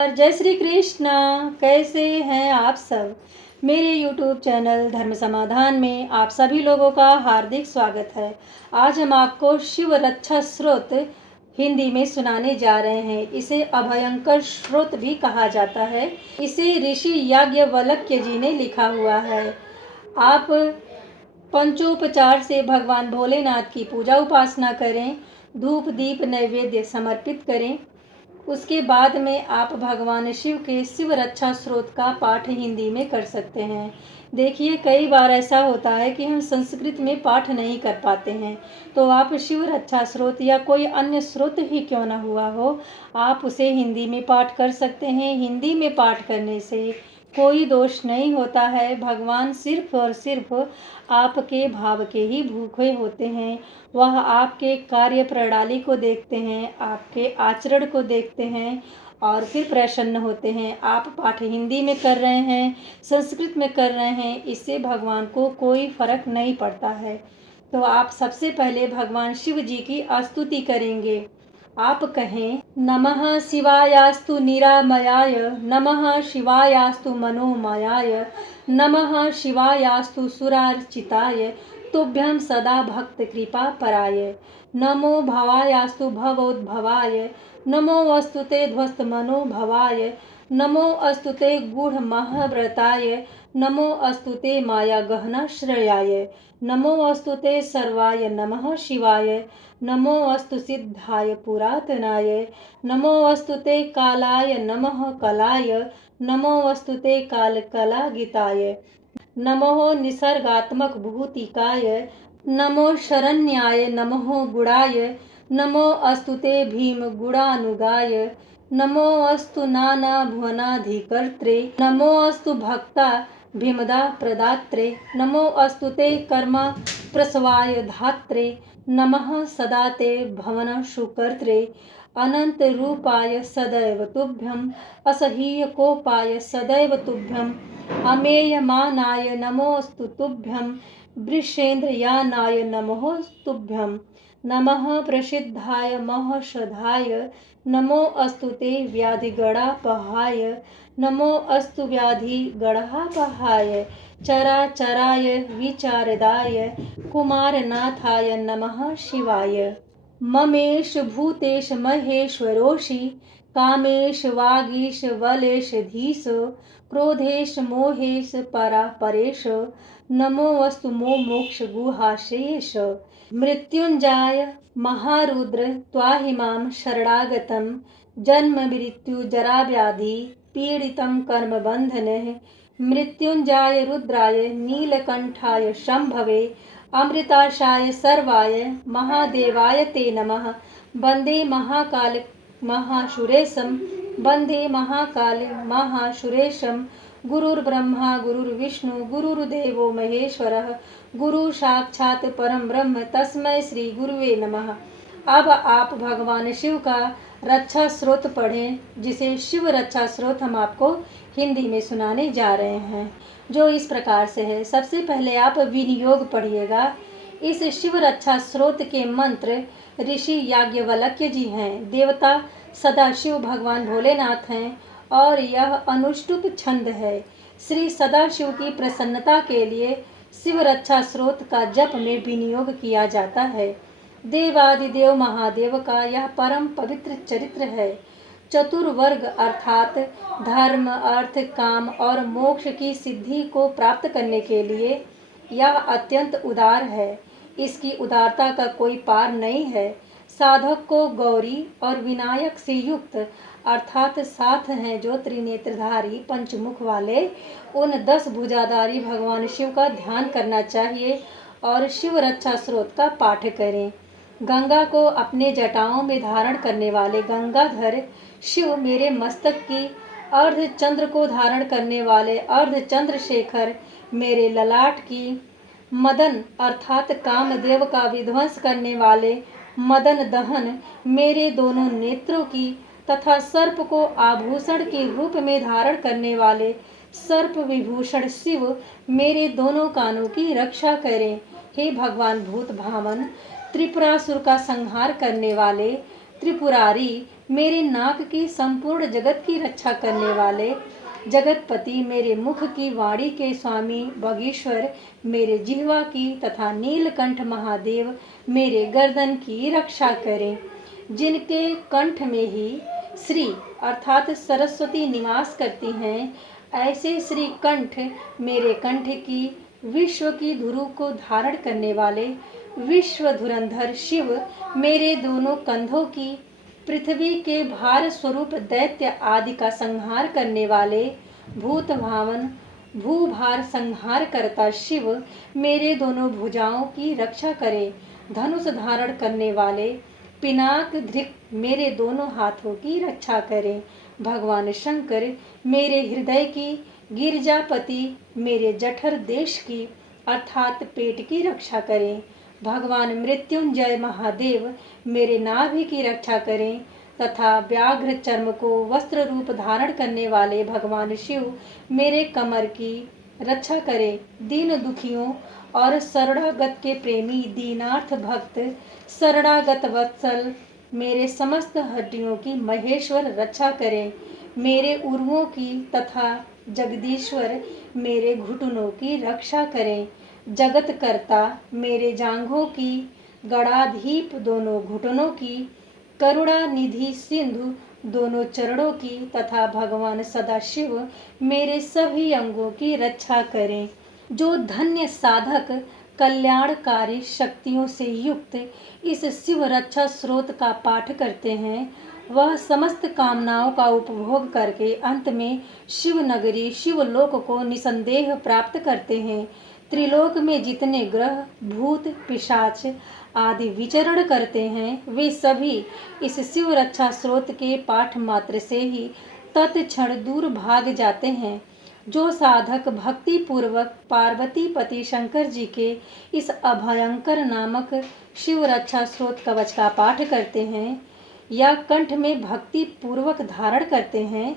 और जय श्री कृष्ण। कैसे हैं आप सब। मेरे YouTube चैनल धर्म समाधान में आप सभी लोगों का हार्दिक स्वागत है। आज हम आपको शिव रक्षा स्रोत हिंदी में सुनाने जा रहे हैं। इसे अभयंकर स्रोत भी कहा जाता है। इसे ऋषि याज्ञवल्क्य जी ने लिखा हुआ है। आप पंचोपचार से भगवान भोलेनाथ की पूजा उपासना करें, धूप दीप नैवेद्य समर्पित करें। उसके बाद में आप भगवान शिव के शिव रक्षा स्रोत का पाठ हिंदी में कर सकते हैं। देखिए, कई बार ऐसा होता है कि हम संस्कृत में पाठ नहीं कर पाते हैं, तो आप शिव रक्षा स्रोत या कोई अन्य स्रोत ही क्यों ना हुआ हो, आप उसे हिंदी में पाठ कर सकते हैं। हिंदी में पाठ करने से कोई दोष नहीं होता है। भगवान सिर्फ और सिर्फ आपके भाव के ही भूखे होते हैं। वह आपके कार्य प्रणाली को देखते हैं, आपके आचरण को देखते हैं और फिर प्रसन्न होते हैं। आप पाठ हिंदी में कर रहे हैं, संस्कृत में कर रहे हैं, इससे भगवान को कोई फर्क नहीं पड़ता है। तो आप सबसे पहले भगवान शिव जी की स्तुति करेंगे। आप कहें, नमः शिवायास्तु निरामयाय, नमः शिवायास्तु मनोमयाय, नमः शिवायास्तु सुरार्चिताय, तुभ्यं सदा भक्त कृपा पराय, नमो भवायास्तु भवोद्भवाय, नमो अस्तुते ध्वस्त मनोभवाय, नमो अस्तुते गूढ़ महाव्रताय, नमो अस्तुते माया गहना श्रेयाय, नमो अस्तुते सर्वाय नमः शिवाय, नमो अस्तु सिद्धाय पुरातनाय, नमो अस्तुते कालाय नमः कलाय, नमो अस्तुते कालकला गीताय, नमो निसर्गात्मक भूतिकाय, नमो शरण्याय नमो गुणाय, नमो अस्तुते भीम गुणानुगाय, नमो अस्तु नाना भुवनाधिकर्त्रे, नमो अस्तु भक्ता भीमदा प्रदात्रे, नमो अस्तुते कर्मा प्रसवाय धात्रे, नमः सदा ते भवन सुकर्त्रे, अनंत रूपाय सदैव तुभ्यं, असह्य कोपाय सदैव तुभ्यं, अमेयमानाय नमोस्तु तुभ्यं, वृषेन्द्रयानाय नमोस्तुभ्यं, नमः प्रसिद्धाय महषधाय, नमो अस्तुते व्याधिगणापहाय, नमो अस्तु व्याधिगणापहाय, चराचराय विचारदाय कुमारनाथाय नमः शिवाय, ममेश भूतेश महेश्वरोषि, कामेश वागीश बलेश धीश, क्रोधेश मोहेश परापरेश, नमो अस्तु मोक्ष गुहाशेष, मृत्युंजय महारुद्र त्वाहि मां शरणागतं, जन्म मृत्यु जरा व्याधि पीडितं कर्म बंधनः, मृत्युंजय रुद्राय नीलकंठाय शंभवे, अमृताशाय सर्वाय महादेवाय ते नमः, वंदे महाकाल महासुरेशं, वंदे महाकाल महासुरेशं, गुरुर्ब्रह्मा गुरुर्विष्णु गुरुर्देवो महेश्वरः, गुरु साक्षात् परम ब्रह्म तस्मै श्री गुरुवे नमः। अब आप भगवान शिव का रक्षा स्रोत पढ़ें, जिसे शिव रक्षा स्रोत हम आपको हिंदी में सुनाने जा रहे हैं, जो इस प्रकार से है। सबसे पहले आप विनियोग पढ़िएगा। इस शिव रक्षा स्रोत के मंत्र ऋषि याज्ञवल्क्य जी हैं। देवता सदाशिव भगवान भोलेनाथ हैं और यह अनुष्टुप छंद है। श्री सदाशिव की प्रसन्नता के लिए शिव रक्षा स्रोत का जप में विनियोग किया जाता है। देवादिदेव महादेव का यह परम पवित्र चरित्र है। चतुर्वर्ग अर्थात धर्म अर्थ काम और मोक्ष की सिद्धि को प्राप्त करने के लिए यह अत्यंत उदार है। इसकी उदारता का कोई पार नहीं है। साधक को गौरी और विनायक से युक्त अर्थात साथ हैं जो त्रिनेत्रधारी पंचमुख वाले उन 10 भुजाधारी भगवान शिव का ध्यान करना चाहिए और शिव रक्षा स्रोत का पाठ करें। गंगा को अपने जटाओं में धारण करने वाले गंगाधर शिव मेरे मस्तक की, अर्ध चंद्र को धारण करने वाले अर्ध चंद्रशेखर मेरे ललाट की, मदन अर्थात कामदेव का विध्वंस करने वाले मदन दहन मेरे दोनों नेत्रों की, तथा सर्प को आभूषण के रूप में धारण करने वाले सर्प विभूषण शिव मेरे दोनों कानों की रक्षा करें। हे भगवान भूत भावन, त्रिपुरासुर का संहार करने वाले त्रिपुरारी मेरे नाक की संपूर्ण जगत की रक्षा करने वाले जगतपति, मेरे मुख की वाणी के स्वामी बगीश्वर, मेरे जिह्वा की तथा नीलकंठ महादेव मेरे गर्दन की रक्षा करें। जिनके कंठ में ही श्री अर्थात सरस्वती निवास करती हैं, ऐसे श्री कंठ मेरे कंठ की विश्व की धुरु को धारण करने वाले विश्व धुरंधर शिव, मेरे दोनों कंधों की पृथ्वी के भार स्वरूप दैत्य आदि का संहार करने वाले भूत भावन भूभार संहार करता शिव, मेरे दोनों भुजाओं की रक्षा करे। धनुष धारण करने वाले पिनाक धृक मेरे दोनों हाथों की रक्षा करें। भगवान शंकर मेरे हृदय की, गिरजापति मेरे जठर देश की अर्थात पेट की रक्षा करें। भगवान मृत्युंजय महादेव मेरे नाभि की रक्षा करें तथा व्याघ्र चर्म को वस्त्र रूप धारण करने वाले भगवान शिव मेरे कमर की रक्षा करें। दीन दुखियों और शरणागत के प्रेमी दीनार्थ भक्त शरणागत वत्सल मेरे समस्त हड्डियों की महेश्वर रक्षा करें। मेरे उर्वों की तथा जगदीश्वर मेरे घुटनों की रक्षा करें। जगत कर्ता मेरे जांघों की, गणाधीप दोनों घुटनों की, करुणा निधि सिंधु दोनों चरणों की तथा भगवान सदाशिव मेरे सभी अंगों की रक्षा करें। जो धन्य साधक कल्याणकारी शक्तियों से युक्त इस शिव रक्षा स्रोत का पाठ करते हैं, वह समस्त कामनाओं का उपभोग करके अंत में शिव नगरी शिवलोक को निसंदेह प्राप्त करते हैं। त्रिलोक में जितने ग्रह भूत पिशाच आदि विचरण करते हैं, वे सभी इस शिव रक्षा स्रोत के पाठ मात्र से ही तत्क्षण दूर भाग जाते हैं। जो साधक भक्ति पूर्वक पार्वती पति शंकर जी के इस अभयंकर नामक शिव रक्षा स्रोत कवच का पाठ करते हैं या कंठ में भक्ति पूर्वक धारण करते हैं,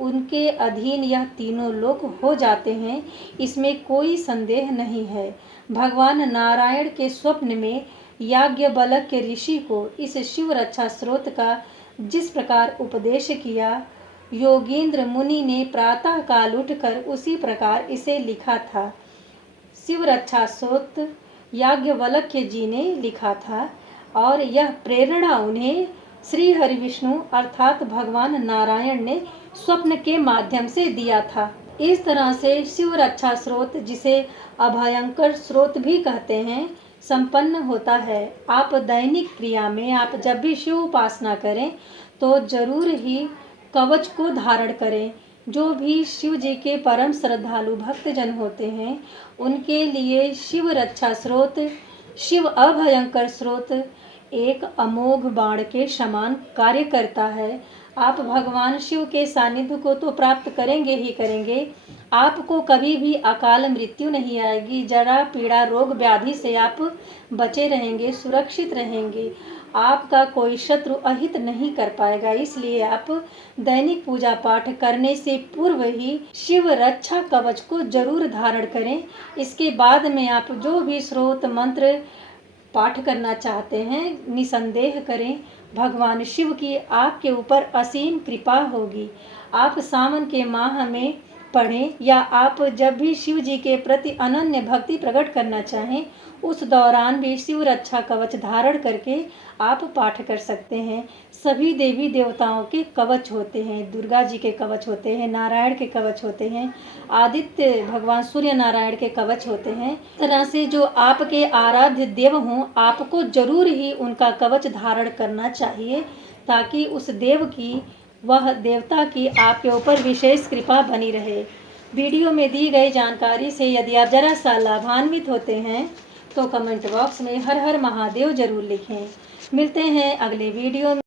उनके अधीन यह तीनों लोक हो जाते हैं, इसमें कोई संदेह नहीं है। भगवान नारायण के स्वप्न में याज्ञवल्क्य के ऋषि को इस शिव रक्षा स्रोत का जिस प्रकार उपदेश किया, योगींद्र मुनि ने प्रातः काल उठकर उसी प्रकार इसे लिखा था। शिव रक्षा स्रोत याज्ञवल्क्य जी ने लिखा था और यह प्रेरणा उन्हें श्री हरि विष्णु अर्थात भगवान नारायण ने स्वप्न के माध्यम से दिया था। इस तरह से शिव रक्षा स्रोत, जिसे अभयंकर स्रोत भी कहते हैं, संपन्न होता है। आप दैनिक क्रिया में आप जब भी शिव उपासना करें तो जरूर ही कवच को धारण करें। जो भी शिव जी के परम श्रद्धालु भक्तजन होते हैं, उनके लिए शिव रक्षा स्रोत, शिव अभयंकर स्रोत एक अमोघ बाण के समान कार्य करता है। आप भगवान शिव के सानिध्य को तो प्राप्त करेंगे ही करेंगे, आपको कभी भी अकाल मृत्यु नहीं आएगी। जरा पीड़ा रोग व्याधि से आप बचे रहेंगे, सुरक्षित रहेंगे, आपका कोई शत्रु अहित नहीं कर पाएगा। इसलिए आप दैनिक पूजा पाठ करने से पूर्व ही शिव रक्षा कवच को जरूर धारण करें। इसके बाद में आप जो भी स्रोत मंत्र पाठ करना चाहते हैं, निसंदेह करें, भगवान शिव की आपके ऊपर असीम कृपा होगी। आप सावन के माह में पढ़ें या आप जब भी शिव जी के प्रति अनन्य भक्ति प्रकट करना चाहें, उस दौरान भी शिव रक्षा कवच धारण करके आप पाठ कर सकते हैं। सभी देवी देवताओं के कवच होते हैं, दुर्गा जी के कवच होते हैं, नारायण के कवच होते हैं, आदित्य भगवान सूर्य नारायण के कवच होते हैं। इस तरह से जो आपके आराध्य देव हों, आपको जरूर ही उनका कवच धारण करना चाहिए, ताकि उस देव की, वह देवता की आपके ऊपर विशेष कृपा बनी रहे। वीडियो में दी गई जानकारी से यदि आप जरा सा लाभान्वित होते हैं तो कमेंट बॉक्स में हर हर महादेव जरूर लिखें। मिलते हैं अगले वीडियो में।